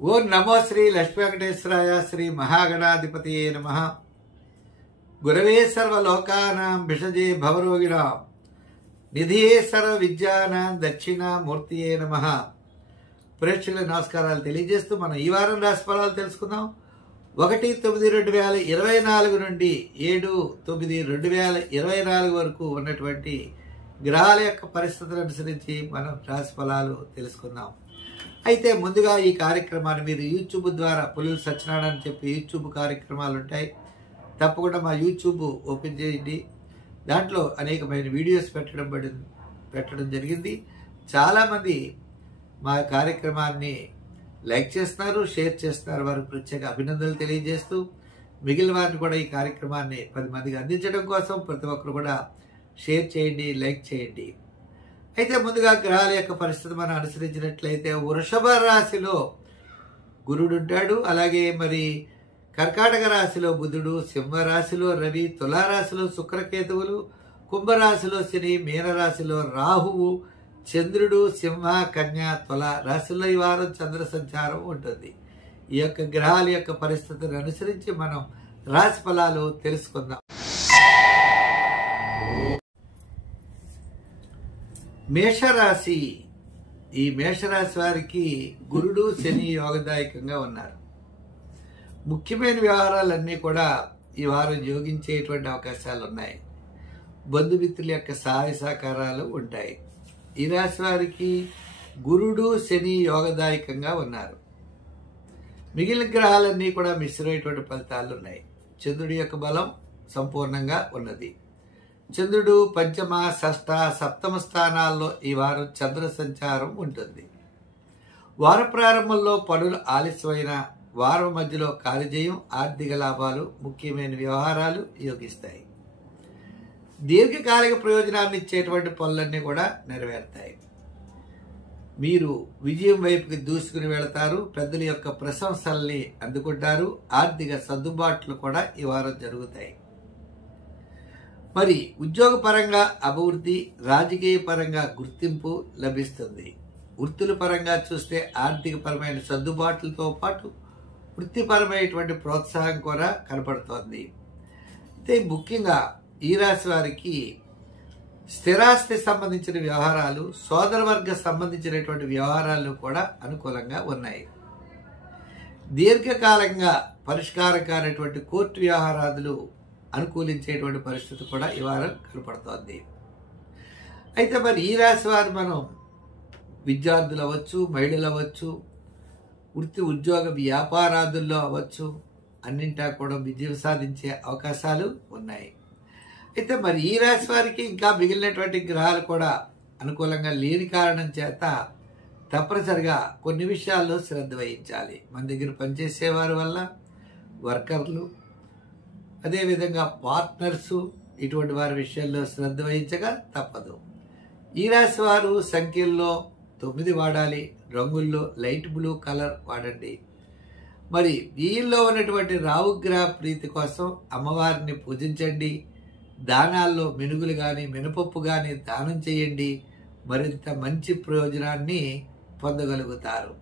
ఓం నమో శ్రీ లక్ష్మీ వెంకటేశ్వరాయ శ్రీ మహాగణాధిపతియే నమః. గురవే సర్వలోకానాం భిషజే భవరోగిణాం నిధియే సర్వ విద్యానాం దక్షిణామూర్తియే నమః. ప్రేక్షకుల నమస్కారాలు తెలియజేస్తూ మనం ఈ వారం రాశి ఫలాలు తెలుసుకుందాం. 1/9/2024 నుండి 7/9/2024 వరకు ఉన్నటువంటి గ్రహాల యొక్క పరిస్థితులను అనుసరించి మనం రాశి ఫలాలు తెలుసుకుందాం. అయితే ముందుగా ఈ కార్యక్రమాన్ని మీరు యూట్యూబ్ ద్వారా పులులు సత్యనారాయణ అని చెప్పి యూట్యూబ్ కార్యక్రమాలు ఉంటాయి. తప్పకుండా మా యూట్యూబ్ ఓపెన్ చేయండి. దాంట్లో అనేకమైన వీడియోస్ పెట్టడం జరిగింది. చాలామంది మా కార్యక్రమాన్ని లైక్ చేస్తున్నారు, షేర్ చేస్తున్నారు. వారికి ప్రత్యేక అభినందనలు తెలియజేస్తూ మిగిలిన వారిని కూడా ఈ కార్యక్రమాన్ని 10 మందికి అందించడం కోసం ప్రతి ఒక్కరు కూడా షేర్ చేయండి, లైక్ చేయండి. అయితే ముందుగా గ్రహాల యొక్క పరిస్థితి మనం అనుసరించినట్లయితే వృషభ రాశిలో గురుడు ఉంటాడు. అలాగే మరి కర్కాటక రాశిలో బుధుడు, సింహ రాశిలో రవి, తులారాశిలో శుక్రకేతువులు, కుంభరాశిలో శని, మీనరాశిలో రాహువు, చంద్రుడు, సింహ, కన్య, తుల రాశిలో ఈ వారం చంద్ర సంచారం ఉంటుంది. ఈ యొక్క గ్రహాల యొక్క పరిస్థితిని అనుసరించి మనం రాశి ఫలాలు తెలుసుకుందాం. మేషరాశి. ఈ మేషరాశి వారికి గురుడు, శని యోగదాయకంగా ఉన్నారు. ముఖ్యమైన వ్యవహారాలన్నీ కూడా ఈ వారం యోగించేటువంటి అవకాశాలు ఉన్నాయి. బంధుమిత్రుల యొక్క సహాయ సహకారాలు ఉంటాయి. ఈ రాశి వారికి గురుడు, శని యోగదాయకంగా ఉన్నారు. మిగిలిన గ్రహాలన్నీ కూడా మిశ్రమైనటువంటి ఫలితాలు ఉన్నాయి. చంద్రుడి యొక్క బలం సంపూర్ణంగా ఉన్నది. చంద్రుడు పంచమ, షష్ఠ, సప్తమ స్థానాల్లో ఈ వారం చంద్ర సంచారం ఉంటుంది. వార ప్రారంభంలో పనులు ఆలస్యమైన వారం మధ్యలో కార్యజయం, ఆర్థిక లాభాలు, ముఖ్యమైన వ్యవహారాలు యోగిస్తాయి. దీర్ఘకాలిక ప్రయోజనాన్ని ఇచ్చేటువంటి పనులన్నీ కూడా నెరవేరుతాయి. మీరు విజయం వైపుకి దూసుకుని వెళతారు. పెద్దల యొక్క ప్రశంసల్ని అందుకుంటారు. ఆర్థిక సర్దుబాట్లు కూడా ఈ వారం జరుగుతాయి. మరి ఉద్యోగపరంగా అభివృద్ధి, రాజకీయ పరంగా గుర్తింపు లభిస్తుంది. వృత్తుల పరంగా చూస్తే ఆర్థిక పరమైన సర్దుబాట్లతో పాటు వృత్తిపరమైనటువంటి ప్రోత్సాహం కూడా కనపడుతోంది. అయితే ముఖ్యంగా ఈ రాశి వారికి స్థిరాస్తి సంబంధించిన వ్యవహారాలు, సోదరవర్గ సంబంధించినటువంటి వ్యవహారాలు కూడా అనుకూలంగా ఉన్నాయి. దీర్ఘకాలంగా పరిష్కారం కానటువంటి కోర్టు వ్యవహారాలు అనుకూలించేటువంటి పరిస్థితి కూడా ఈ వారం కనపడుతోంది. అయితే మరి ఈ రాశి వారు మనం విద్యార్థులు అవ్వచ్చు, మహిళలు అవ్వచ్చు, వృత్తి ఉద్యోగ వ్యాపారాదుల్లో అవ్వచ్చు, అన్నింటా కూడా విజయం సాధించే అవకాశాలు ఉన్నాయి. అయితే మరి ఈ రాశి వారికి ఇంకా మిగిలినటువంటి గ్రహాలు కూడా అనుకూలంగా లేని కారణం చేత తప్పనిసరిగా కొన్ని విషయాల్లో శ్రద్ధ వహించాలి. మన దగ్గర పనిచేసేవారి వల్ల, వర్కర్లు, అదేవిధంగా పార్ట్నర్సు, ఇటువంటి వారి విషయాల్లో శ్రద్ధ వహించగా తప్పదు. ఈ రాశి వారు సంఖ్యల్లో 9 వాడాలి. రంగుల్లో లైట్ బ్లూ కలర్ వాడండి. మరి వీళ్ళలో ఉన్నటువంటి రావుగ్రహ ప్రీతి కోసం అమ్మవారిని పూజించండి. దానాల్లో మినుగులు కానీ, మినపప్పు కానీ దానం చేయండి. మరింత మంచి ప్రయోజనాన్ని పొందగలుగుతారు.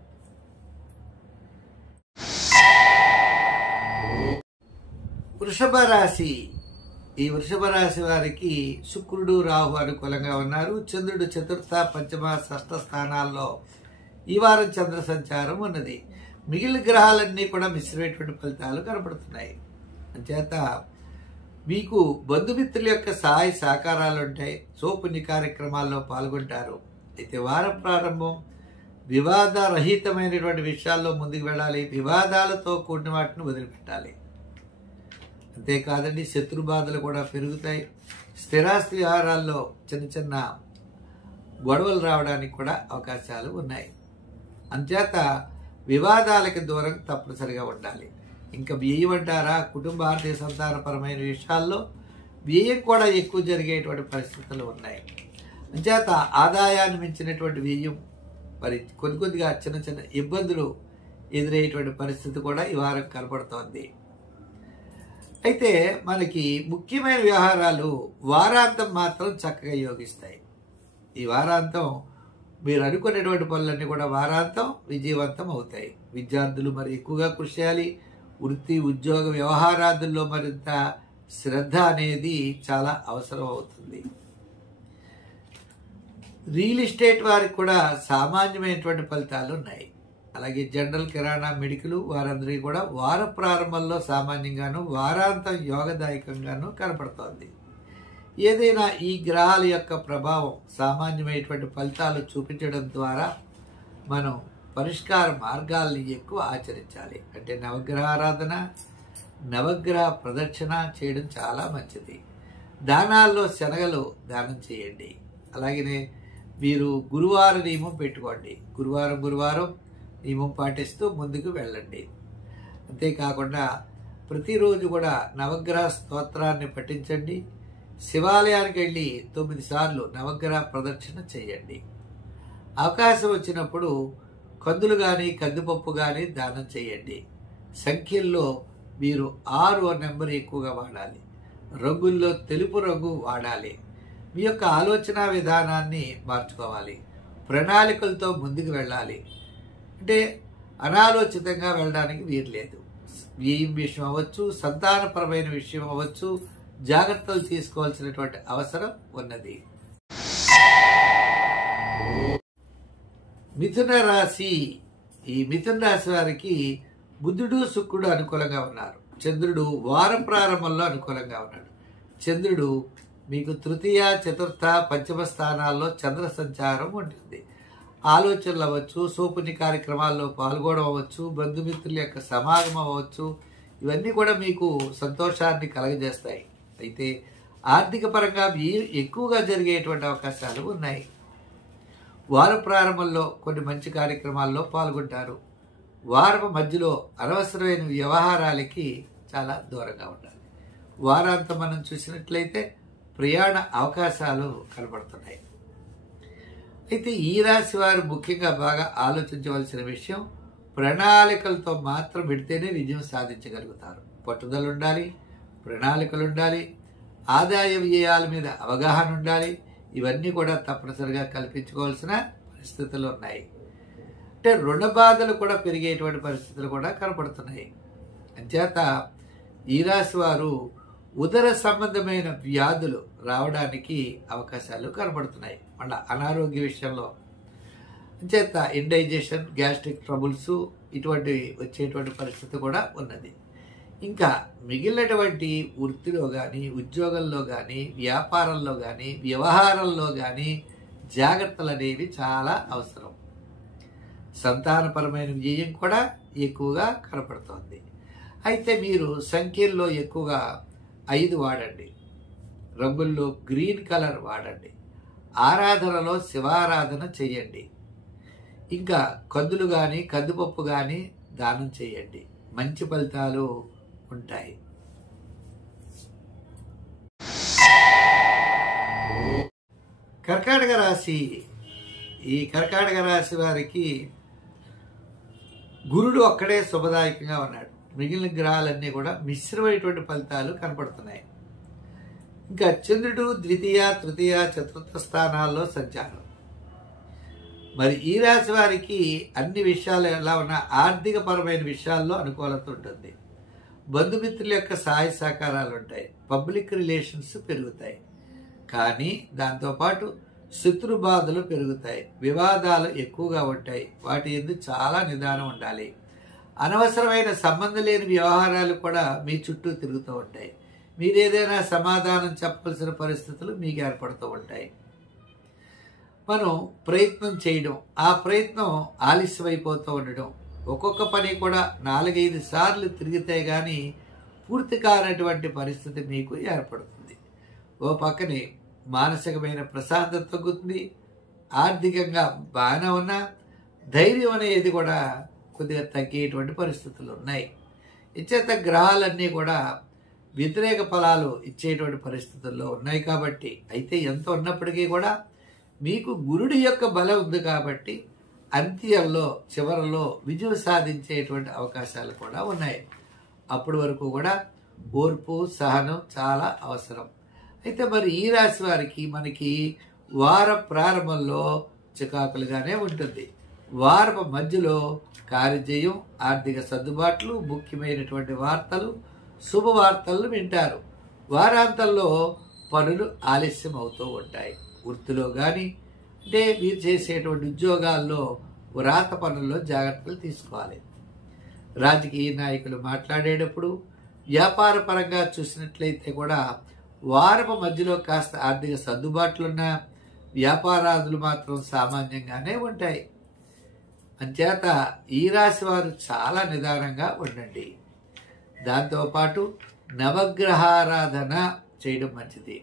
వృషభ రాశి. ఈ వృషభ రాశి వారికి శుక్రుడు, రాహు అనుకూలంగా ఉన్నారు. చంద్రుడు చతుర్థ, పంచమ, షష్ఠ స్థానాల్లో ఈ వారం చంద్ర సంచారం ఉన్నది. మిగిలిన గ్రహాలన్నీ కూడా మిశ్రమైనటువంటి ఫలితాలు కనపడుతున్నాయి. అంచేత మీకు బంధుమిత్రుల యొక్క సహాయ సహకారాలు ఉంటాయి. పుణ్య కార్యక్రమాల్లో పాల్గొంటారు. అయితే వారం ప్రారంభం వివాదరహితమైనటువంటి విషయాల్లో ముందుకు వెళ్ళాలి. వివాదాలతో కూడిన వాటిని వదిలిపెట్టాలి. అంతేకాదండి, శత్రు బాధలు కూడా పెరుగుతాయి. స్థిరాస్తి వ్యవహారాల్లో చిన్న చిన్న గొడవలు రావడానికి కూడా అవకాశాలు ఉన్నాయి. అంచేత వివాదాలకు దూరం తప్పనిసరిగా ఉండాలి. ఇంకా వ్యయం అంటారా, కుటుంబ ఆర్థిక సంతానపరమైన విషయాల్లో వ్యయం కూడా ఎక్కువ జరిగేటువంటి పరిస్థితులు ఉన్నాయి. అంచేత ఆదాయాన్ని మించినటువంటి వ్యయం, మరి కొద్దిగా చిన్న చిన్న ఇబ్బందులు ఎదురయ్యేటువంటి పరిస్థితి కూడా ఈ వారం కనపడుతోంది. అయితే మనకి ముఖ్యమైన వ్యవహారాలు వారాంతం మాత్రం చక్కగా యోగిస్తాయి. ఈ వారాంతం మీరు అనుకునేటువంటి పనులన్నీ కూడా వారాంతం విజయవంతం అవుతాయి. విద్యార్థులు మరి ఎక్కువగా కృషి చేయాలి. వృత్తి ఉద్యోగ వ్యవహారాదుల్లో మరింత శ్రద్ధ అనేది చాలా అవసరం అవుతుంది. రియల్ ఎస్టేట్ వారికి కూడా సామాన్యమైనటువంటి ఫలితాలు ఉన్నాయి. అలాగే జనరల్, కిరాణా, మెడికల్ వారందరికీ కూడా వార ప్రారంభంలో సామాన్యంగాను, వారాంతం యోగదాయకంగాను కనపడుతోంది. ఏదైనా ఈ గ్రహాల యొక్క ప్రభావం సామాన్యమైనటువంటి ఫలితాలు చూపించడం ద్వారా మనం పరిష్కార మార్గాల్ని ఎక్కువ ఆచరించాలి. అంటే నవగ్రహారాధన, నవగ్రహ ప్రదక్షిణ చేయడం చాలా మంచిది. దానాల్లో శనగలు దానం చేయండి. అలాగనే మీరు గురువార నియమం పెట్టుకోండి. గురువారం నియమం పాటిస్తూ ముందుకు వెళ్ళండి. అంతేకాకుండా ప్రతిరోజు కూడా నవగ్రహ స్తోత్రాన్ని పఠించండి. శివాలయానికి వెళ్ళి 9 సార్లు నవగ్రహ ప్రదక్షిణ చేయండి. అవకాశం వచ్చినప్పుడు కందులు కానీ కందిపప్పు కానీ దానం చేయండి. సంఖ్యల్లో మీరు 6వ నెంబర్ ఎక్కువగా వాడాలి. రంగుల్లో తెలుపు రంగు వాడాలి. మీ యొక్క ఆలోచన విధానాన్ని మార్చుకోవాలి. ప్రణాళికలతో ముందుకు వెళ్ళాలి. అంటే అనాలోచితంగా వెళ్ళడానికి వీలు లేదు. వ్యయం విషయం అవ్వచ్చు, సంతానపరమైన విషయం అవ్వచ్చు, జాగ్రత్తలు తీసుకోవాల్సినటువంటి అవసరం ఉన్నది. మిథున రాశి. ఈ మిథున రాశి వారికి బుధుడు, శుక్రుడు అనుకూలంగా ఉన్నారు. చంద్రుడు వారం ప్రారంభంలో అనుకూలంగా ఉన్నాడు. చంద్రుడు మీకు తృతీయ, చతుర్థ, పంచమ స్థానాల్లో చంద్ర సంచారం ఉంటుంది. ఆలోచనలు అవ్వచ్చు, సోపుని కార్యక్రమాల్లో పాల్గొనడం అవ్వచ్చు, బంధుమిత్రుల యొక్క సమాగమం అవ్వచ్చు, ఇవన్నీ కూడా మీకు సంతోషాన్ని కలగజేస్తాయి. అయితే ఆర్థిక పరంగా ఎక్కువగా జరిగేటువంటి అవకాశాలు ఉన్నాయి. వార ప్రారంభంలో కొన్ని మంచి కార్యక్రమాల్లో పాల్గొంటారు. వారం మధ్యలో అనవసరమైన వ్యవహారాలకి చాలా దూరంగా ఉండాలి. వారాంతం మనం చూసినట్లయితే ప్రయాణ అవకాశాలు కనబడుతున్నాయి. అయితే ఈ రాశి వారు ముఖ్యంగా బాగా ఆలోచించవలసిన విషయం, ప్రణాళికలతో మాత్రం పెడితేనే విజయం సాధించగలుగుతారు. పట్టుదల ఉండాలి, ప్రణాళికలు ఉండాలి, ఆదాయ వ్యయాల మీద అవగాహన ఉండాలి. ఇవన్నీ కూడా తప్పనిసరిగా కల్పించుకోవాల్సిన పరిస్థితులు ఉన్నాయి. అంటే రుణ బాధలు కూడా పెరిగేటువంటి పరిస్థితులు కూడా కనపడుతున్నాయి. అంచేత ఈ రాశి వారు ఉదర సంబంధమైన వ్యాధులు రావడానికి అవకాశాలు కనబడుతున్నాయి. మళ్ళీ అనారోగ్య విషయంలో అంచేత ఇండైజెషన్, గ్యాస్ట్రిక్ ట్రబుల్స్ ఇటువంటివి వచ్చేటువంటి పరిస్థితి కూడా ఉన్నది. ఇంకా మిగిలినటువంటి వృత్తిలో కానీ, ఉద్యోగంలో కానీ, వ్యాపారంలో కానీ, వ్యవహారంలో కానీ జాగ్రత్తలు అనేవి చాలా అవసరం. సంతానపరమైన వ్యయం కూడా ఎక్కువగా కనపడుతోంది. అయితే మీరు సంఖ్యల్లో ఎక్కువగా 5 వాడండి. రంగుల్లో గ్రీన్ కలర్ వాడండి. ఆరాధనలో శివారాధన చేయండి. ఇంకా కందులు కానీ కందిపప్పు కానీ దానం చేయండి. మంచి ఫలితాలు ఉంటాయి. కర్కాటక రాశి. ఈ కర్కాటక రాశి వారికి గురుడు ఒక్కడే శుభదాయకంగా ఉన్నాడు. మిగిలిన గ్రహాలన్నీ కూడా మిశ్రమైనటువంటి ఫలితాలు కనపడుతున్నాయి. ఇంకా చంద్రుడు ద్వితీయ, తృతీయ, చతుర్థ స్థానాల్లో సంచారం. మరి ఈ రాశి వారికి అన్ని విషయాలు ఎలా ఉన్నా ఆర్థిక పరమైన విషయాల్లో అనుకూలత ఉంటుంది. బంధుమిత్రుల యొక్క సహాయ సహకారాలు ఉంటాయి. పబ్లిక్ రిలేషన్స్ పెరుగుతాయి. కానీ దాంతోపాటు శత్రు బాధలు పెరుగుతాయి. వివాదాలు ఎక్కువగా ఉంటాయి. వాటి యందు చాలా నిదానం ఉండాలి. అనవసరమైన సంబంధం లేని వ్యవహారాలు కూడా మీ చుట్టూ తిరుగుతూ ఉంటాయి. మీరేదైనా సమాధానం చెప్పాల్సిన పరిస్థితులు మీకు ఏర్పడుతూ ఉంటాయి. మనం ప్రయత్నం చేయడం, ఆ ప్రయత్నం ఆలస్యమైపోతూ ఉండడం, ఒక్కొక్క పని కూడా 4-5 సార్లు తిరిగితే కానీ పూర్తి కానటువంటి పరిస్థితి మీకు ఏర్పడుతుంది. ఓ పక్కనే మానసికమైన ప్రశాంతత తగ్గుతుంది. ఆర్థికంగా బాగానే ఉన్నా ధైర్యం అనేది కూడా కొద్దిగా తగ్గేటువంటి పరిస్థితులు ఉన్నాయి. ఇచ్చేత గ్రహాలన్నీ కూడా వ్యతిరేక ఫలాలు ఇచ్చేటువంటి పరిస్థితుల్లో ఉన్నాయి. కాబట్టి అయితే ఎంత ఉన్నప్పటికీ కూడా మీకు గురుడి యొక్క బలం ఉంది కాబట్టి అంత్యంలో చివరిలో విజయం సాధించేటువంటి అవకాశాలు కూడా ఉన్నాయి. అప్పటి వరకు కూడా ఓర్పు, సహనం చాలా అవసరం. అయితే మరి ఈ రాశి వారికి మనకి వార ప్రారంభంలో చికాకులుగానే ఉంటుంది. వారపు మధ్యలో కార్యజయం, ఆర్థిక సర్దుబాట్లు, ముఖ్యమైనటువంటి వార్తలు, శుభవార్తలను వింటారు. వారాంతంలో పనులు ఆలస్యం అవుతూ ఉంటాయి. వృత్తిలో కానీ అంటే మీరు చేసేటువంటి ఉద్యోగాల్లో వ్రాత పనుల్లో జాగ్రత్తలు తీసుకోవాలి. రాజకీయ నాయకులు మాట్లాడేటప్పుడు, వ్యాపార పరంగా చూసినట్లయితే కూడా వారపు మధ్యలో కాస్త ఆర్థిక సర్దుబాట్లున్న వ్యాపారాదులు మాత్రం సామాన్యంగానే ఉంటాయి. అంచేత ఈ రాశి వారు చాలా నిదానంగా ఉండండి. దాంతోపాటు నవగ్రహారాధన చేయడం మంచిది.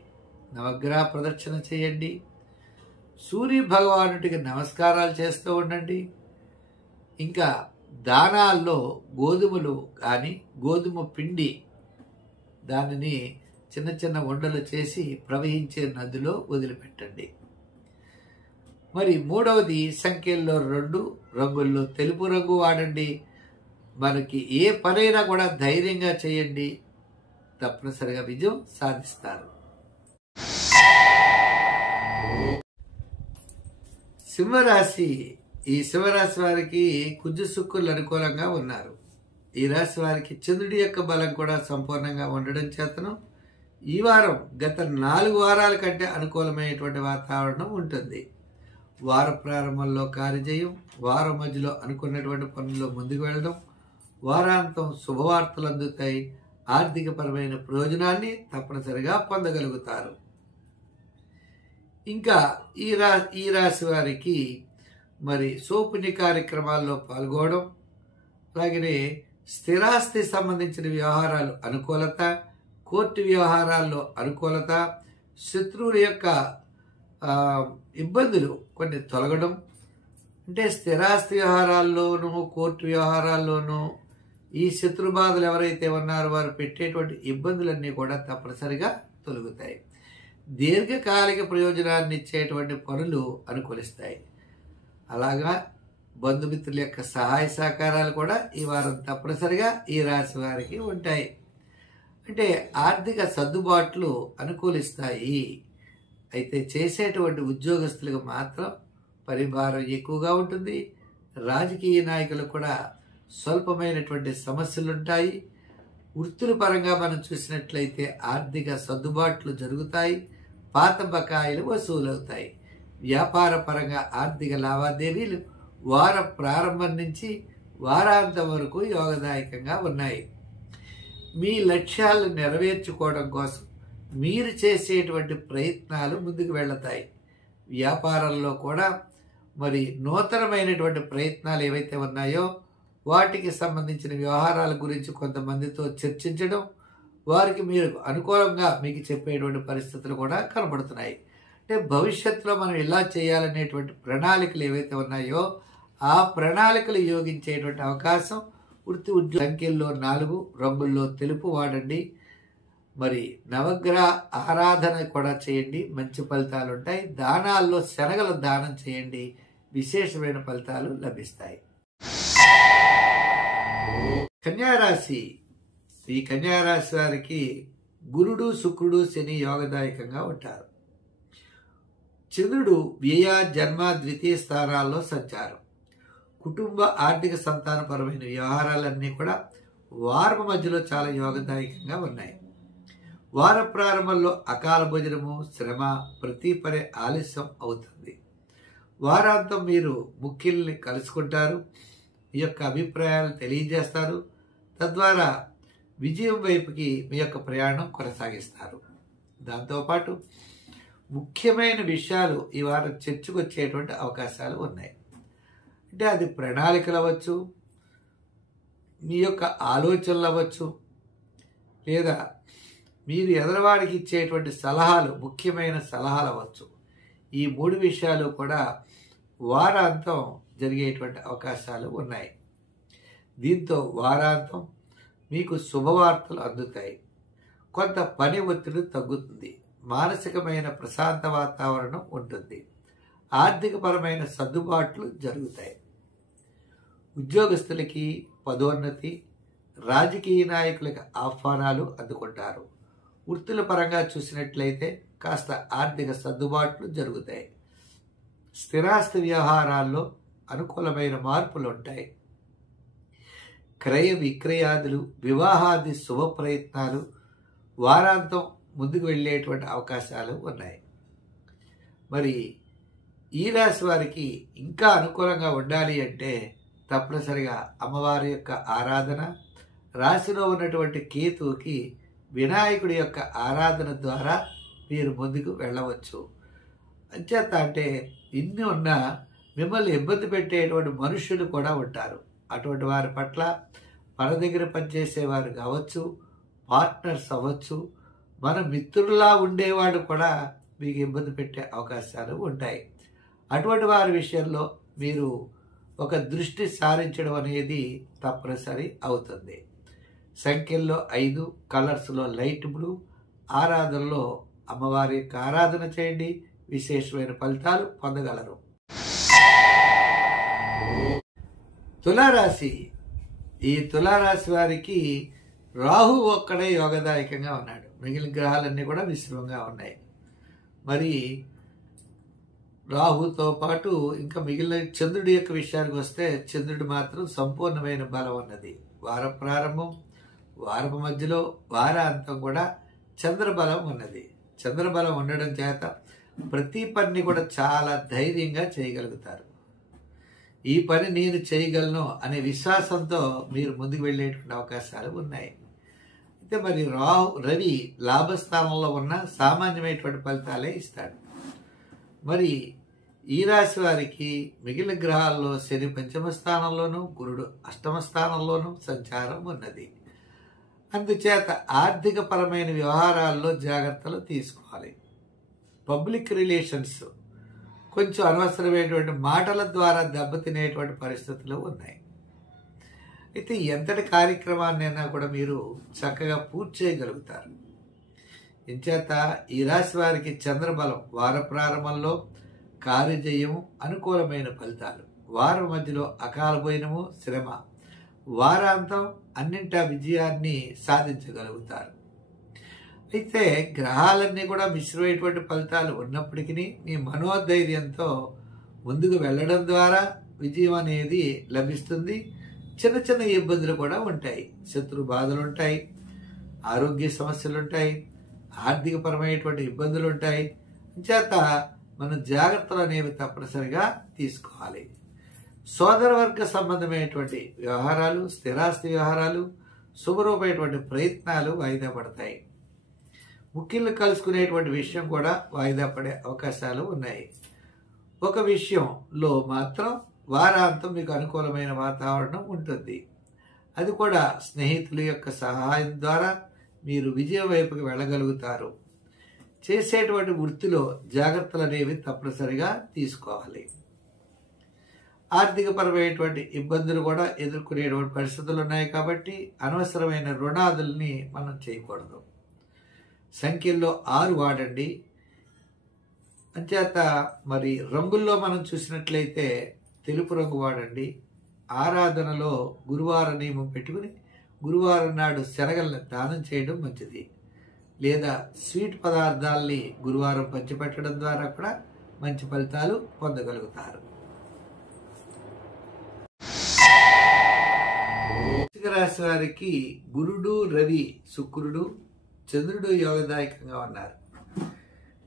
నవగ్రహ ప్రదక్షిణ చేయండి. సూర్య భగవానుడికి నమస్కారాలు చేస్తూ ఉండండి. ఇంకా దానాల్లో గోధుమలు కానీ గోధుమ పిండి దానిని చిన్న చిన్న ఉండలు చేసి ప్రవహించే నదిలో వదిలిపెట్టండి. మరి మూడవది, సంఖ్యల్లో 2 రంగుల్లో తెలుపు రంగు వాడండి. మనకి ఏ పనైనా కూడా ధైర్యంగా చేయండి, తప్పనిసరిగా విజయం సాధిస్తారు. సింహరాశి. ఈ సింహరాశి వారికి కుజు శుక్రులు అనుకూలంగా ఉన్నారు. ఈ రాశి వారికి చంద్రుడి యొక్క బలం కూడా సంపూర్ణంగా ఉండడం చేతను ఈ వారం గత 4 వారాల కంటే అనుకూలమైనటువంటి వాతావరణం ఉంటుంది. వార ప్రారంభంలో కార్యజయం, వారం మధ్యలో అనుకున్నటువంటి పనుల్లో ముందుకు వెళ్ళడం, వారాంతం శుభవార్తలు అందుతాయి. ఆర్థికపరమైన ప్రయోజనాన్ని తప్పనిసరిగా పొందగలుగుతారు. ఇంకా ఈ రాశి వారికి మరి సోపుని కార్యక్రమాల్లో పాల్గొనడం, అలాగే స్థిరాస్తి సంబంధించిన వ్యవహారాలు అనుకూలత, కోర్టు వ్యవహారాల్లో అనుకూలత, శత్రువుల యొక్క ఇబ్బందులు కొన్ని తొలగడం, అంటే స్థిరాస్తి వ్యవహారాల్లోనూ కోర్టు వ్యవహారాల్లోనూ ఈ శత్రు బాధలు ఎవరైతే ఉన్నారో వారు పెట్టేటువంటి ఇబ్బందులన్నీ కూడా తప్పనిసరిగా తొలగుతాయి. దీర్ఘకాలిక ప్రయోజనాన్ని ఇచ్చేటువంటి పనులు అనుకూలిస్తాయి. అలాగా బంధుమిత్రుల యొక్క సహాయ సహకారాలు కూడా ఈ వారం తప్పనిసరిగా ఈ రాశి వారికి ఉంటాయి. అంటే ఆర్థిక సర్దుబాట్లు అనుకూలిస్తాయి. అయితే చేసేటువంటి ఉద్యోగస్తులకు మాత్రం పరిభారం ఎక్కువగా ఉంటుంది. రాజకీయ నాయకులకు కూడా స్వల్పమైనటువంటి సమస్యలు ఉంటాయి. వృత్తుల పరంగా మనం చూసినట్లయితే ఆర్థిక సర్దుబాట్లు జరుగుతాయి. పాత బకాయిలు వసూలవుతాయి. వ్యాపార పరంగా ఆర్థిక లావాదేవీలు వార ప్రారంభం నుంచి వారాంతం వరకు యోగదాయకంగా ఉన్నాయి. మీ లక్ష్యాలను నెరవేర్చుకోవడం కోసం మీరు చేసేటువంటి ప్రయత్నాలు ముందుకు వెళతాయి. వ్యాపారంలో కూడా మరి నూతనమైనటువంటి ప్రయత్నాలు ఏవైతే ఉన్నాయో వాటికి సంబంధించిన వ్యవహారాల గురించి కొంతమందితో చర్చించడం, వారికి మీరు అనుకూలంగా మీకు చెప్పేటువంటి పరిస్థితులు కూడా కనబడుతున్నాయి. అంటే భవిష్యత్తులో మనం ఇలా చేయాలనేటువంటి ప్రణాళికలు ఏవైతే ఉన్నాయో ఆ ప్రణాళికలు యోగించేటువంటి అవకాశం వృత్తి ఉద్యోగ సంఖ్యల్లో 4 రంగుల్లో తెలుపు వాడండి. మరి నవగ్రహ ఆరాధన కూడా చేయండి, మంచి ఫలితాలు ఉంటాయి. దానాల్లో శనగలు దానం చేయండి, విశేషమైన ఫలితాలు లభిస్తాయి. కన్యారాశి. ఈ కన్యారాశి వారికి గురుడు, శుక్రుడు, శని యోగదాయకంగా ఉంటారు. చంద్రుడు వ్యయ, జన్మ, ద్వితీయ స్థానాల్లో సంచారం. కుటుంబ ఆర్థిక సంతానపరమైన వ్యవహారాలన్నీ కూడా వారపు మధ్యలో చాలా యోగదాయకంగా ఉన్నాయి. వార ప్రారంభంలో అకాల భోజనము, శ్రమ, ప్రతి పని ఆలస్యం అవుతుంది. వారాంతం మీరు ముఖ్యుల్ని కలుసుకుంటారు, మీ యొక్క అభిప్రాయాలు తెలియజేస్తారు. తద్వారా విజయం వైపుకి మీ యొక్క ప్రయాణం కొనసాగిస్తారు. దాంతోపాటు ముఖ్యమైన విషయాలు ఈ వారం చర్చకు వచ్చేటువంటి అవకాశాలు ఉన్నాయి. అంటే అది ప్రణాళికలు అవ్వచ్చు, మీ యొక్క ఆలోచనలు అవ్వచ్చు, లేదా మీరు ఎదరవాడికి ఇచ్చేటువంటి సలహాలు, ముఖ్యమైన సలహాలు అవ్వచ్చు. ఈ 3 విషయాలు కూడా వారాంతం జరిగేటువంటి అవకాశాలు ఉన్నాయి. దీంతో వారాంతం మీకు శుభవార్తలు అందుతాయి. కొంత పని ఒత్తిడి తగ్గుతుంది. మానసికమైన ప్రశాంత వాతావరణం ఉంటుంది. ఆర్థికపరమైన సర్దుబాట్లు జరుగుతాయి. ఉద్యోగస్తులకి పదోన్నతి, రాజకీయ నాయకులకు ఆహ్వానాలు అందుకుంటారు. వృత్తుల పరంగా చూసినట్లయితే కాస్త ఆర్థిక సర్దుబాట్లు జరుగుతాయి. స్థిరాస్తి వ్యవహారాల్లో అనుకూలమైన మార్పులు ఉంటాయి. క్రయ విక్రయాదులు, వివాహాది శుభ ప్రయత్నాలు, వారాంతం ముందుకు వెళ్ళేటువంటి అవకాశాలు ఉన్నాయి. మరి ఈ రాశి వారికి ఇంకా అనుకూలంగా ఉండాలి అంటే తప్పనిసరిగా అమ్మవారి యొక్క ఆరాధన, రాశిలో ఉన్నటువంటి కేతువుకి వినాయకుడి యొక్క ఆరాధన ద్వారా మీరు ముందుకు వెళ్ళవచ్చు. అంచేత అంటే ఇన్ని ఉన్నా మిమ్మల్ని ఇబ్బంది పెట్టేటువంటి మనుషులు కూడా ఉంటారు. అటువంటి వారి పట్ల మన దగ్గర పనిచేసేవారు కావచ్చు, పార్ట్నర్స్ అవ్వచ్చు, మన మిత్రుల్లా ఉండేవాడు కూడా మీకు ఇబ్బంది పెట్టే అవకాశాలు ఉంటాయి. అటువంటి వారి విషయంలో మీరు ఒక దృష్టి సారించడం అనేది తప్పనిసరి అవుతుంది. సంఖ్యల్లో 5, కలర్స్లో లైట్ బ్లూ. ఆరాధనలో అమ్మవారి యొక్క ఆరాధన చేయండి, విశేషమైన ఫలితాలు పొందగలరు. తులారాశి. ఈ తులారాశి వారికి రాహు ఒక్కడే యోగదాయకంగా ఉన్నాడు. మిగిలిన గ్రహాలన్నీ కూడా మిశ్రమంగా ఉన్నాయి. మరి రాహుతో పాటు ఇంకా మిగిలిన చంద్రుడి యొక్క విషయానికి వస్తే చంద్రుడు మాత్రం సంపూర్ణమైన బలం ఉన్నది. వార ప్రారంభం, వారపు మధ్యలో, వారాంతం కూడా చంద్రబలం ఉన్నది. చంద్రబలం ఉండడం చేత ప్రతి పని కూడా చాలా ధైర్యంగా చేయగలుగుతారు. ఈ పని నేను చేయగలను అనే విశ్వాసంతో మీరు ముందుకు వెళ్ళేటువంటి అవకాశాలు ఉన్నాయి. అయితే మరి రవి లాభస్థానంలో ఉన్న సామాన్యమైనటువంటి ఫలితాలే ఇస్తాడు. మరి ఈ రాశి వారికి మిగిలిన గ్రహాల్లో శని 5వ స్థానంలోనూ, గురుడు 8వ స్థానంలోనూ సంచారం ఉన్నది. అందుచేత ఆర్థిక పరమైన వ్యవహారాల్లో జాగ్రత్తలు తీసుకోవాలి. పబ్లిక్ రిలేషన్స్ కొంచెం అనవసరమైనటువంటి మాటల ద్వారా దెబ్బతినేటువంటి పరిస్థితులు ఉన్నాయి. అయితే ఎంతటి కార్యక్రమాన్నైనా కూడా మీరు చక్కగా పూర్తి చేయగలుగుతారు. ఇంచేత ఈ రాశి వారికి చంద్రబలం వార ప్రారంభంలో కార్యజయము, అనుకూలమైన ఫలితాలు, వారం మధ్యలో అకాల భోజనము, శ్రమ, వారాంతం అన్నింటా విజయాన్ని సాధించగలుగుతారు. అయితే గ్రహాలన్నీ కూడా మిశ్రమైనటువంటి ఫలితాలు ఉన్నప్పటికీ మీ మనోధైర్యంతో ముందుకు వెళ్ళడం ద్వారా విజయం అనేది లభిస్తుంది. చిన్న చిన్న ఇబ్బందులు కూడా ఉంటాయి, శత్రు బాధలు ఉంటాయి, ఆరోగ్య సమస్యలు ఉంటాయి, ఆర్థిక పరమైనటువంటి ఇబ్బందులు ఉంటాయి. చేత మనం జాగ్రత్తలు అనేవి తప్పనిసరిగా తీసుకోవాలి. సోదరవర్గ సంబంధమైనటువంటి వ్యవహారాలు, స్థిరాస్తి వ్యవహారాలు, శుభరూపమైనటువంటి ప్రయత్నాలు వాయిదా పడతాయి. ముఖ్యులు కలుసుకునేటువంటి విషయం కూడా వాయిదా పడే అవకాశాలు ఉన్నాయి. ఒక విషయంలో మాత్రం వారాంతం మీకు అనుకూలమైన వాతావరణం ఉంటుంది. అది కూడా స్నేహితుల యొక్క సహాయం ద్వారా మీరు విజయం వైపుకి వెళ్ళగలుగుతారు. చేసేటువంటి వృత్తిలో జాగ్రత్తలు అనేవి తప్పనిసరిగా తీసుకోవాలి. ఆర్థికపరమైనటువంటి ఇబ్బందులు కూడా ఎదుర్కొనేటువంటి పరిస్థితులు ఉన్నాయి కాబట్టి అనవసరమైన రుణాదుల్ని మనం చేయకూడదు. సంఖ్యల్లో 6 వాడండి. అంచేత మరి రంగుల్లో మనం చూసినట్లయితే తెలుపు రంగు వాడండి. ఆరాధనలో గురువార నియమం పెట్టుకుని గురువారం నాడు శనగలను దానం చేయడం మంచిది. లేదా స్వీట్ పదార్థాలని గురువారం పంచిపెట్టడం ద్వారా కూడా మంచి ఫలితాలు పొందగలుగుతారు. వృశ్చిక రాశి వారికి గురుడు, రవి, శుక్రుడు, చంద్రుడు యోగదాయకంగా ఉన్నారు.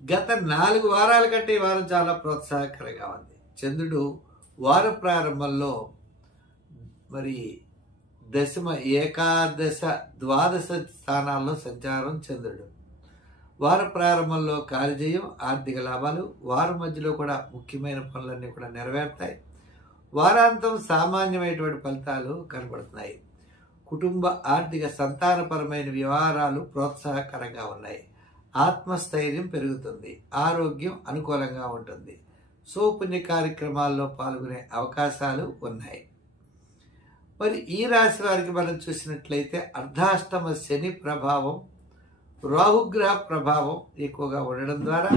గత 4 వారాల కంటే ఈ వారం చాలా ప్రోత్సాహకరంగా ఉంది. చంద్రుడు వార ప్రారంభంలో మరి దశమ, ఏకాదశ, ద్వాదశ స్థానాల్లో సంచారం చంద్రుడు. వార ప్రారంభంలో కార్యజయం, ఆర్థిక లాభాలు, వారం మధ్యలో కూడా ముఖ్యమైన పనులన్నీ కూడా నెరవేరుతాయి. వారాంతం సామాన్యమైనటువంటి ఫలితాలు కనబడుతున్నాయి. కుటుంబ, ఆర్థిక, సంతానపరమైన వ్యవహారాలు ప్రోత్సాహకరంగా ఉన్నాయి. ఆత్మస్థైర్యం పెరుగుతుంది. ఆరోగ్యం అనుకూలంగా ఉంటుంది. సౌపుణ్య కార్యక్రమాల్లో పాల్గొనే అవకాశాలు ఉన్నాయి. మరి ఈ రాశి వారికి మనం చూసినట్లయితే అర్ధాష్టమ శని ప్రభావం, రాహుగ్రహ ప్రభావం ఎక్కువగా ఉండడం ద్వారా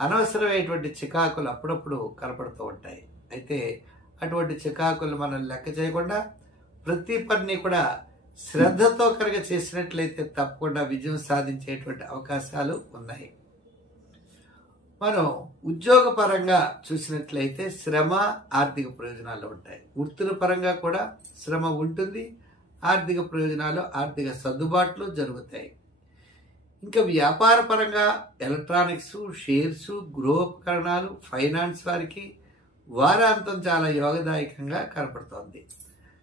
అనవసరమైనటువంటి చికాకులు అప్పుడప్పుడు కనపడుతూ ఉంటాయి. అయితే అటువంటి చికాకులు మనం లెక్క చేయకుండా ప్రతి పని కూడా శ్రద్ధతో కనుక చేసినట్లయితే తప్పకుండా విజయం సాధించేటువంటి అవకాశాలు ఉన్నాయి. మనం ఉద్యోగపరంగా చూసినట్లయితే శ్రమ ఆర్థిక ప్రయోజనాలు ఉంటాయి. వృత్తుల పరంగా కూడా శ్రమ ఉంటుంది, ఆర్థిక ప్రయోజనాలు, ఆర్థిక సర్దుబాట్లు జరుగుతాయి. ఇంకా వ్యాపార పరంగా ఎలక్ట్రానిక్స్, షేర్స్, గృహోపకరణాలు, ఫైనాన్స్ వారికి వారాంతం చాలా యోగదాయకంగా కనపడుతోంది.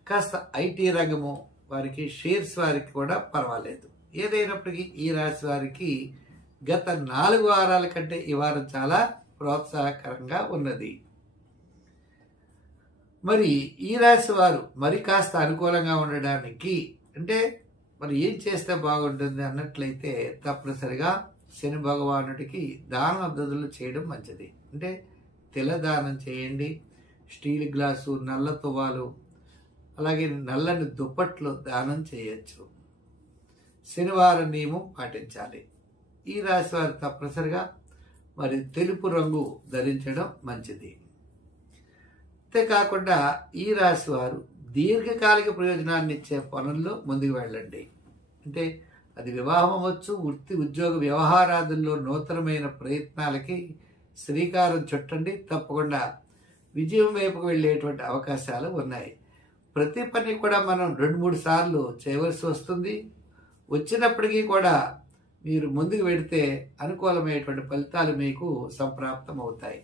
కాస్త ఐటీ రంగము వారికి, షేర్స్ వారికి కూడా పర్వాలేదు. ఏదైనప్పటికీ ఈ రాశి వారికి గత 4 వారాల కంటే ఈ వారం చాలా ప్రోత్సాహకరంగా ఉన్నది. మరి ఈ రాశి వారు మరి కాస్త అనుకూలంగా ఉండడానికి అంటే మరి ఏం చేస్తే బాగుంటుంది అన్నట్లయితే తప్పనిసరిగా శని భగవానుడికి దానాదులు చేయడం మంచిది. అంటే తిలదానం చేయండి, స్టీల్ గ్లాసు, నల్ల తువ్వాలు, అలాగే నల్లని దుప్పట్లు దానం చేయొచ్చు. శనివారం నియమం పాటించాలి. ఈ రాశి వారు తప్పనిసరిగా మరి తెలుపు రంగు ధరించడం మంచిది. అంతేకాకుండా ఈ రాశి వారు దీర్ఘకాలిక ప్రయోజనాన్ని ఇచ్చే పనుల్లో ముందుకు వెళ్ళండి. అంటే అది వివాహం అవ్వచ్చు, వృత్తి ఉద్యోగ వ్యవహారాదుల్లో నూతనమైన ప్రయత్నాలకి శ్రీకారం చుట్టండి. తప్పకుండా విజయం వైపుకు వెళ్ళేటువంటి అవకాశాలు ఉన్నాయి. ప్రతి పని కూడా మనం 2-3 సార్లు చేయవలసి వస్తుంది. వచ్చినప్పటికీ కూడా మీరు ముందుకు వెడితే అనుకూలమైనటువంటి ఫలితాలు మీకు సంప్రాప్తం అవుతాయి.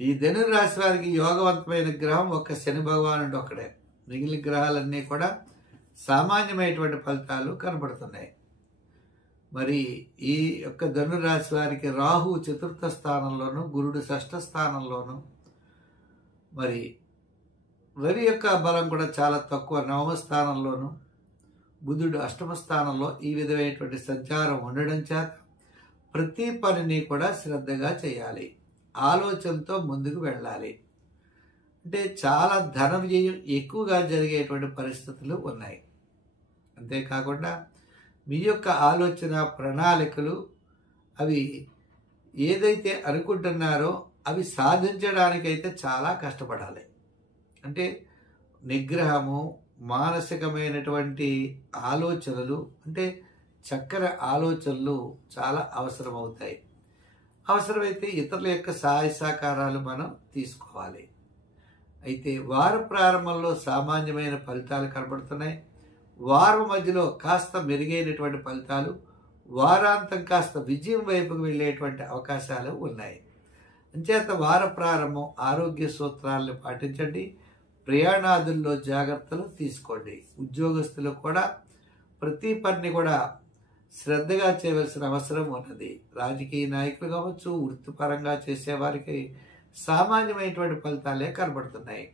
ఈ ధనురాశి వారికి యోగవంతమైన గ్రహం ఒక్క శని భగవానుడు ఒక్కడే. మిగిలిన గ్రహాలన్నీ కూడా సామాన్యమైనటువంటి ఫలితాలు కనబడుతున్నాయి. మరి ఈ యొక్క ధనురాశి వారికి రాహు 4వ స్థానంలోను, గురుడు 6వ స్థానంలోను, మరి రవి యొక్క బలం కూడా చాలా తక్కువ 9వ స్థానంలోను, బుధుడు 8వ స్థానంలో ఈ విధమైనటువంటి సంచారం ఉండడం చేత ప్రతి పనిని కూడా శ్రద్ధగా చేయాలి, ఆలోచనతో ముందుకు వెళ్ళాలి. అంటే చాలా ధన వ్యయం ఎక్కువగా జరిగేటువంటి పరిస్థితులు ఉన్నాయి. అంతేకాకుండా మీ యొక్క ఆలోచన ప్రణాళికలు అవి ఏదైతే అనుకుంటున్నారో అవి సాధించడానికైతే చాలా కష్టపడాలి. అంటే నిగ్రహము, మానసికమైనటువంటి ఆలోచనలు, అంటే చక్కని ఆలోచనలు చాలా అవసరమవుతాయి. అవసరమైతే ఇతరుల యొక్క సహాయ సహకారాలు మనం తీసుకోవాలి. అయితే వార ప్రారంభంలో సామాన్యమైన ఫలితాలు కనబడుతున్నాయి. వారం మధ్యలో కాస్త మెరుగైనటువంటి ఫలితాలు, వారాంతం కాస్త విజయం వైపుకు వెళ్ళేటువంటి అవకాశాలు ఉన్నాయి. అంచేత వార ప్రారంభం ఆరోగ్య సూత్రాలను పాటించండి. ప్రయాణాదుల్లో జాగ్రత్తలు తీసుకోండి. ఉద్యోగస్తులు కూడా ప్రతి పనిని కూడా శ్రద్ధగా చేయవలసిన అవసరం ఉన్నది. రాజకీయ నాయకులు కావచ్చు, వృత్తిపరంగా చేసేవారికి సామాన్యమైనటువంటి ఫలితాలే కనబడుతున్నాయి.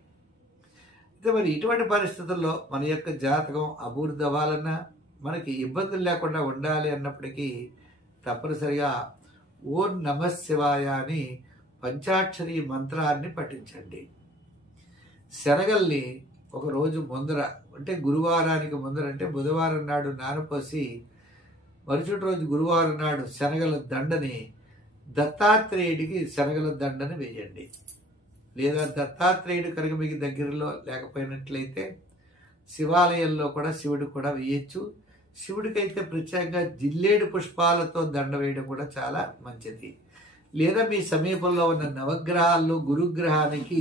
అయితే మరి ఇటువంటి పరిస్థితుల్లో మన యొక్క జాతకం అభివృద్ధి అవ్వాలన్నా, మనకి ఇబ్బందులు లేకుండా ఉండాలి అన్నప్పటికీ తప్పనిసరిగా ఓం నమః శివాయ అని పంచాక్షరి మంత్రాన్ని పఠించండి. శనగల్ని ఒక రోజు ముందర, అంటే గురువారానికి ముందర, అంటే బుధవారం నాడు నానపోసి మరుసటి రోజు గురువారం నాడు శనగల దండని దత్తాత్రేయుడికి శనగల దండని వేయండి. లేదా దత్తాత్రేయుడు కనుక మీకు దగ్గరలో లేకపోయినట్లయితే శివాలయంలో కూడా శివుడు కూడా వేయచ్చు. శివుడికైతే ప్రత్యేకంగా జిల్లేడు పుష్పాలతో దండ వేయడం కూడా చాలా మంచిది. లేదా మీ సమీపంలో ఉన్న నవగ్రహాల్లో గురుగ్రహానికి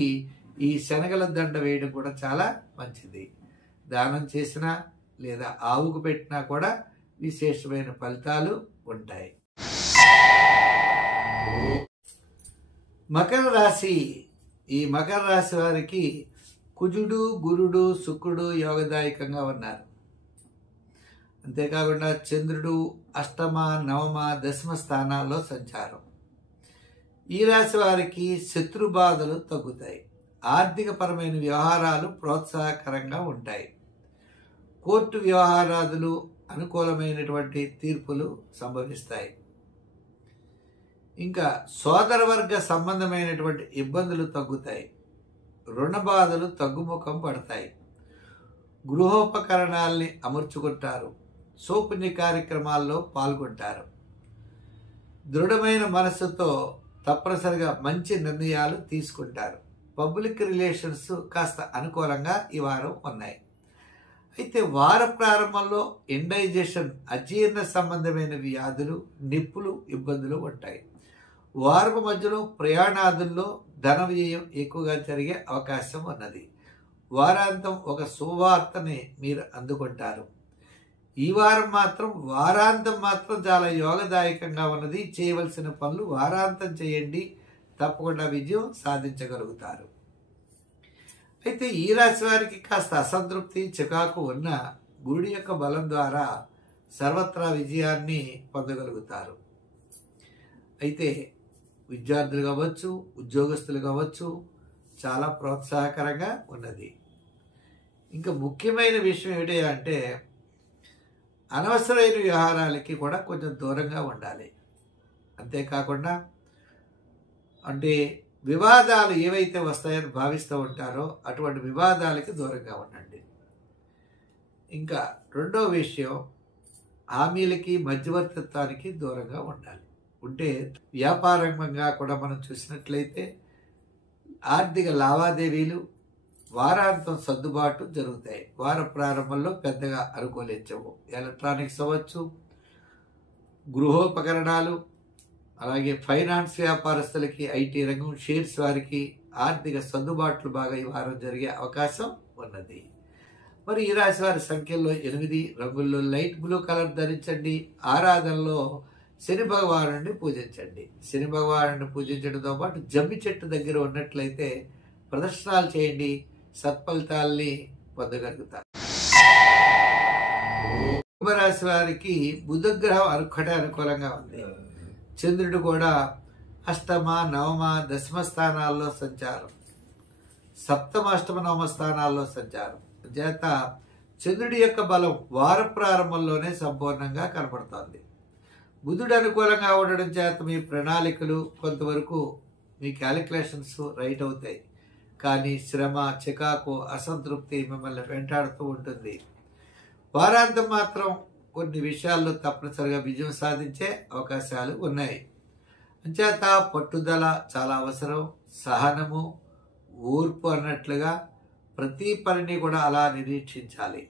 ఈ శనగల దండ వేయడం కూడా చాలా మంచిది. దానం చేసినా లేదా ఆవుకు పెట్టినా కూడా విశేషమైన ఫలితాలు ఉంటాయి. మకర రాశి. ఈ మకర రాశి వారికి కుజుడు, గురుడు, శుక్రుడు యోగదాయకంగా ఉన్నారు. అంతేకాకుండా చంద్రుడు 8వ, 9వ, 10వ స్థానాల్లో సంచారం. ఈ రాశి వారికి శత్రు బాధలు తగ్గుతాయి. ఆర్థిక పరమైన వ్యవహారాలు ప్రోత్సాహకరంగా ఉంటాయి. కోర్టు వ్యవహారాదులు అనుకూలమైనటువంటి తీర్పులు సంభవిస్తాయి. ఇంకా సోదరవర్గ సంబంధమైనటువంటి ఇబ్బందులు తగ్గుతాయి. రుణ బాధలు తగ్గుముఖం పడతాయి. గృహోపకరణాల్ని అమర్చుకుంటారు. సోపుణ్య కార్యక్రమాల్లో పాల్గొంటారు. దృఢమైన మనస్సుతో తప్పనిసరిగా మంచి నిర్ణయాలు తీసుకుంటారు. పబ్లిక్ రిలేషన్స్ కాస్త అనుకూలంగా ఈ వారం ఉన్నాయి. అయితే వార ప్రారంభంలో ఇండైజెషన్, అజీర్ణ సంబంధమైన వ్యాధులు, నిప్పులు, ఇబ్బందులు ఉంటాయి. వారపు మధ్యలో ప్రయాణాదుల్లో ధన వ్యయం ఎక్కువగా జరిగే అవకాశం ఉన్నది. వారాంతం ఒక శుభవార్తని మీరు అందుకుంటారు. ఈ వారాంతం మాత్రం చాలా యోగదాయకంగా ఉన్నది. చేయవలసిన పనులు వారాంతం చేయండి, తప్పకుండా విజయం సాధించగలుగుతారు. అయితే ఈ రాశి వారికి కాస్త అసంతృప్తి, చికాకు ఉన్న గురుడి యొక్క బలం ద్వారా సర్వత్రా విజయాన్ని పొందగలుగుతారు. అయితే విద్యార్థులు కావచ్చు, ఉద్యోగస్తులు కావచ్చు, చాలా ప్రోత్సాహకరంగా ఉన్నది. ఇంకా ముఖ్యమైన విషయం ఏమిటి అంటే అనవసరమైన వ్యవహారాలకి కూడా కొంచెం దూరంగా ఉండాలి. అంతేకాకుండా అంటే వివాదాలు ఏవైతే వస్తాయని భావిస్తూ ఉంటారో అటువంటి వివాదాలకి దూరంగా ఉండండి. ఇంకా రెండో విషయం, హామీలకి, మధ్యవర్తిత్వానికి దూరంగా ఉండాలి. ఉంటే వ్యాపారంగా కూడా మనం చూసినట్లయితే ఆర్థిక లావాదేవీలు వారాంతం సర్దుబాటు జరుగుతాయి. వార ప్రారంభంలో పెద్దగా అనుకూలించవు. ఎలక్ట్రానిక్స్ అవ్వచ్చు, గృహోపకరణాలు, అలాగే ఫైనాన్స్ వ్యాపారస్తులకి, ఐటీ రంగం, షేర్స్ వారికి ఆర్థిక సర్దుబాట్లు బాగా ఈ వారం జరిగే అవకాశం ఉన్నది. మరి ఈ రాశి వారి సంఖ్యల్లో 8, రంగుల్లో లైట్ బ్లూ కలర్ ధరించండి. ఆరాధనలో శని భగవానుడిని పూజించండి. శని భగవానుడిని పూజించడంతో పాటు జమ్మి చెట్టు దగ్గర ఉన్నట్లయితే ప్రదర్శనలు చేయండి, సత్ఫలితాల్ని పొందగలుగుతారు. కుంభరాశి వారికి బుధగ్రహం అనుకూలంగా ఉంది. చంద్రుడు కూడా అష్టమ, నవమ, దశమ స్థానాల్లో సంచారం, సప్తమ, అష్టమ, నవమ స్థానాల్లో సంచారం చేత చంద్రుడి యొక్క బలం వార ప్రారంభంలోనే సంపూర్ణంగా కనపడుతోంది. బుధుడు అనుకూలంగా ఉండడం చేత మీ ప్రణాళికలు కొంతవరకు మీ క్యాలిక్యులేషన్స్ రైట్ అవుతాయి. కానీ శ్రమ, చికాకు, అసంతృప్తి మిమ్మల్ని వెంటాడుతూ ఉంటుంది. వారాంతం మాత్రం కొన్ని విషయాల్లో తప్పనిసరిగా విజయం సాధించే అవకాశాలు ఉన్నాయి. అంచేత పట్టుదల చాలా అవసరం. సహనము, ఓర్పు అన్నట్లుగా ప్రతి పనిని కూడా అలా నిరీక్షించాలి.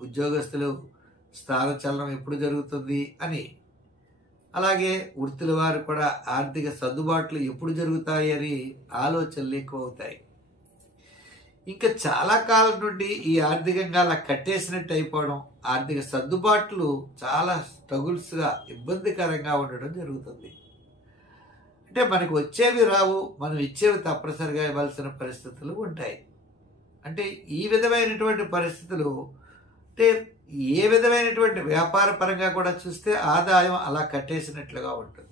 ఉద్యోగస్తులు స్థానచలనం ఎప్పుడు జరుగుతుంది అని, అలాగే వృత్తుల వారు కూడా ఆర్థిక సర్దుబాట్లు ఎప్పుడు జరుగుతాయి అని ఆలోచనలు ఎక్కువ అవుతాయి. ఇంకా చాలా కాలం నుండి ఈ ఆర్థికంగా అలా కట్టేసినట్టు అయిపోవడం, ఆర్థిక సర్దుబాట్లు చాలా స్ట్రగుల్స్గా, ఇబ్బందికరంగా ఉండడం జరుగుతుంది. అంటే మనకు వచ్చేవి రావు, మనం ఇచ్చేవి తప్పనిసరిగా ఇవ్వాల్సిన పరిస్థితులు ఉంటాయి. అంటే ఈ విధమైనటువంటి పరిస్థితులు అంటే ఏ విధమైనటువంటి వ్యాపార పరంగా కూడా చూస్తే ఆదాయం అలా కట్టేసినట్లుగా ఉంటుంది.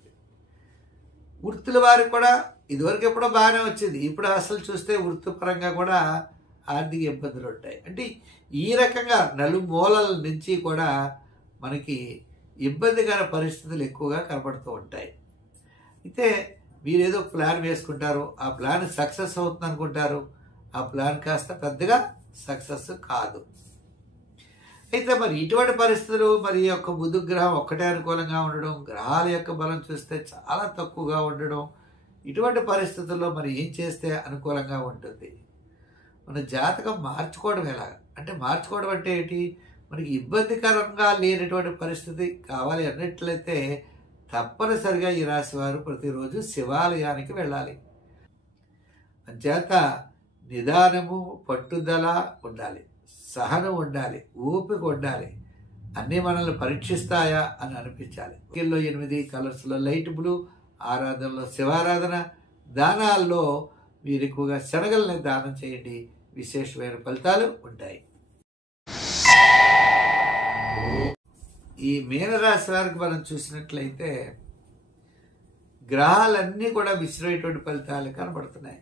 వృత్తుల వారికి కూడా ఇదివరకు ఎప్పుడో బాగానే వచ్చింది, ఇప్పుడు అసలు చూస్తే వృత్తిపరంగా కూడా ఆర్థిక ఇబ్బందులు ఉంటాయి. అంటే ఈ రకంగా నలుమూలల నుంచి కూడా మనకి ఇబ్బందికర పరిస్థితులు ఎక్కువగా కనపడుతూ ఉంటాయి. అయితే మీరేదో ప్లాన్ వేసుకుంటారు, ఆ ప్లాన్ సక్సెస్ అవుతుంది అనుకుంటారు, ఆ ప్లాన్ కాస్త పెద్దగా సక్సెస్ కాదు. అయితే మరి ఇటువంటి పరిస్థితులు, మరి యొక్క బుధగ్రహం ఒక్కటే అనుకూలంగా ఉండడం, గ్రహాల యొక్క బలం చూస్తే చాలా తక్కువగా ఉండడం, ఇటువంటి పరిస్థితుల్లో మరి ఏం చేస్తే అనుకూలంగా ఉంటుంది? మన జాతకం మార్చుకోవడం ఎలా? అంటే మార్చుకోవడం అంటే ఏంటి? మనకి ఇబ్బందికరంగా లేనటువంటి పరిస్థితి కావాలి అన్నట్లయితే తప్పనిసరిగా ఈ రాశి వారు ప్రతిరోజు శివాలయానికి వెళ్ళాలి. అంచేత నిదానము, పట్టుదల ఉండాలి, సహనం ఉండాలి, ఓపిక ఉండాలి. అన్నీ మనల్ని పరీక్షిస్తాయా అని అనిపించాలి. 8 కలర్స్లో లైట్ బ్లూ, ఆరాధనలో శివారాధన, దానాల్లో మీరు ఎక్కువగా శనగల్ని దానం చేయండి, విశేషమైన ఫలితాలు ఉంటాయి. ఈ మీనరాశి వారికి మనం చూసినట్లయితే గ్రహాలన్నీ కూడా విసిరేటువంటి ఫలితాలు కనబడుతున్నాయి.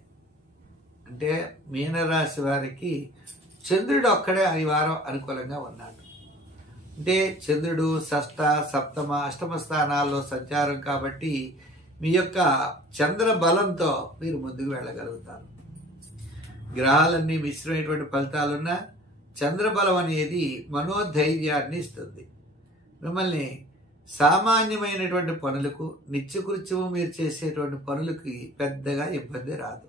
అంటే మీనరాశి వారికి చంద్రుడు ఒక్కడే ఈ వారం అనుకూలంగా ఉన్నాడు. అంటే చంద్రుడు షష్ఠ, సప్తమ, అష్టమ స్థానాల్లో సంచారం కాబట్టి మీ యొక్క చంద్ర బలంతో మీరు ముందుకు వెళ్ళగలుగుతారు. గ్రహాలన్నీ మిశ్రమైనటువంటి ఫలితాలున్న చంద్రబలం అనేది మనోధైర్యాన్ని ఇస్తుంది. మిమ్మల్ని సామాన్యమైనటువంటి పనులకు, నిత్యకృత్యము మీరు చేసేటువంటి పనులకి పెద్దగా ఇబ్బంది రాదు.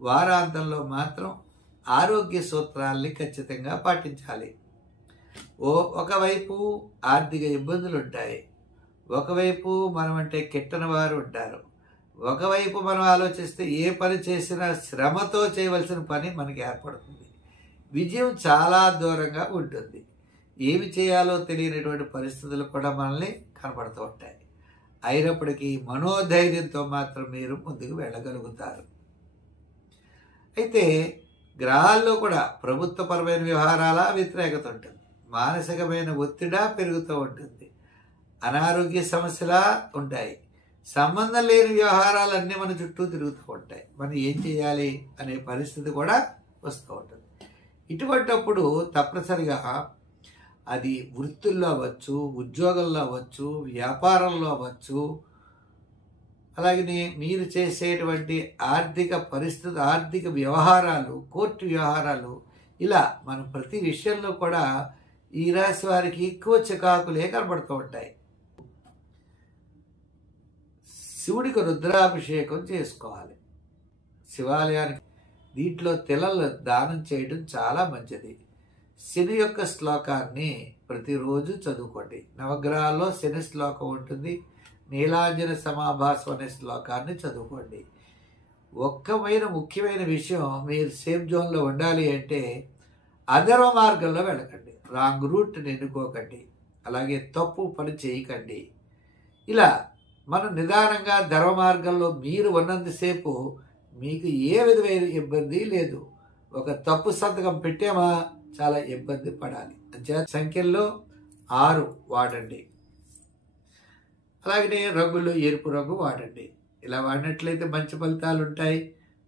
వారాంతంలో మాత్రం ఆరోగ్య సూత్రాల్ని ఖచ్చితంగా పాటించాలి. ఒకవైపు ఆర్థిక ఇబ్బందులు ఉంటాయి, ఒకవైపు మనం అంటే కిట్టని వారు ఉంటారు, ఒకవైపు మనం ఆలోచిస్తే ఏ పని చేసినా శ్రమతో చేయవలసిన పని మనకి ఏర్పడుతుంది. విజయం చాలా దూరంగా ఉంటుంది. ఏమి చేయాలో తెలియనటువంటి పరిస్థితులు కూడా మనల్ని కనపడుతూ ఉంటాయి. అయినప్పటికీ మనోధైర్యంతో మాత్రం మీరు ముందుకు వెళ్ళగలుగుతారు. అయితే గ్రహాల్లో కూడా ప్రభుత్వపరమైన వ్యవహారాల వ్యతిరేకత ఉంటుంది, మానసికమైన ఒత్తిడా పెరుగుతూ ఉంటుంది, అనారోగ్య సమస్యలా ఉంటాయి, సంబంధం లేని వ్యవహారాలన్నీ మన చుట్టూ తిరుగుతూ ఉంటాయి. మనం ఏం చేయాలి అనే పరిస్థితి కూడా వస్తూ ఉంటుంది. ఇటువంటప్పుడు తప్పనిసరిగా అది వృత్తుల్లో అవ్వచ్చు, ఉద్యోగంలో అవ్వచ్చు, వ్యాపారంలో అవ్వచ్చు, అలాగనే మీరు చేసేటువంటి ఆర్థిక పరిస్థితి, ఆర్థిక వ్యవహారాలు, కోర్టు వ్యవహారాలు, ఇలా మనం ప్రతి విషయంలో కూడా ఈ రాశి వారికి ఎక్కువ చికాకులే కనబడుతూ ఉంటాయి. శివుడికి రుద్రాభిషేకం చేసుకోవాలి. శివాలయానికి దీంట్లో తిలలు దానం చేయడం చాలా మంచిది. శని యొక్క శ్లోకాన్ని ప్రతిరోజు చదువుకోండి. నవగ్రహాల్లో శని శ్లోకం ఉంటుంది. నీలాంజన సమాభాసం అనే శ్లోకాన్ని చదువుకోండి. ముఖ్యమైన విషయం, మీరు సేఫ్ జోన్లో ఉండాలి అంటే అధర్మ మార్గంలో వెళ్ళకండి, రాంగ్ రూట్ని ఎన్నుకోకండి, అలాగే తప్పు పని చేయకండి. ఇలా మనం నిదానంగా ధర్మ మార్గంలో మీరు ఉన్నంతసేపు మీకు ఏ విధమైన ఇబ్బంది లేదు. ఒక తప్పు సంతకం పెట్టామా చాలా ఇబ్బంది పడాలి. సంఖ్యల్లో 6 వాడండి. అలాగనే రంగుల్లో ఎరుపు రంగు వాడండి. ఇలా వాడినట్లయితే మంచి ఫలితాలు ఉంటాయి.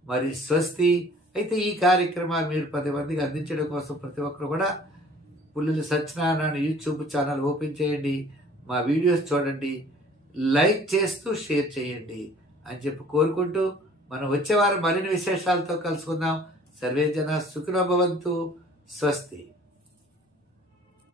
మరి స్వస్తి. అయితే ఈ కార్యక్రమాన్ని మీరు 10 మందికి అందించడం కోసం ప్రతి ఒక్కరు కూడా Pullela Satyanarayana YouTube channel open చేయండి, మా వీడియోస్ చూడండి, లైక్ చేస్తూ షేర్ చేయండి అని చెప్పి కోరుకుంటూ మనం వచ్చేవారం మరిన్ని విశేషాలతో కలుసుకుందాం. సర్వే జన సుఖినో భవంతు. స్వస్తి.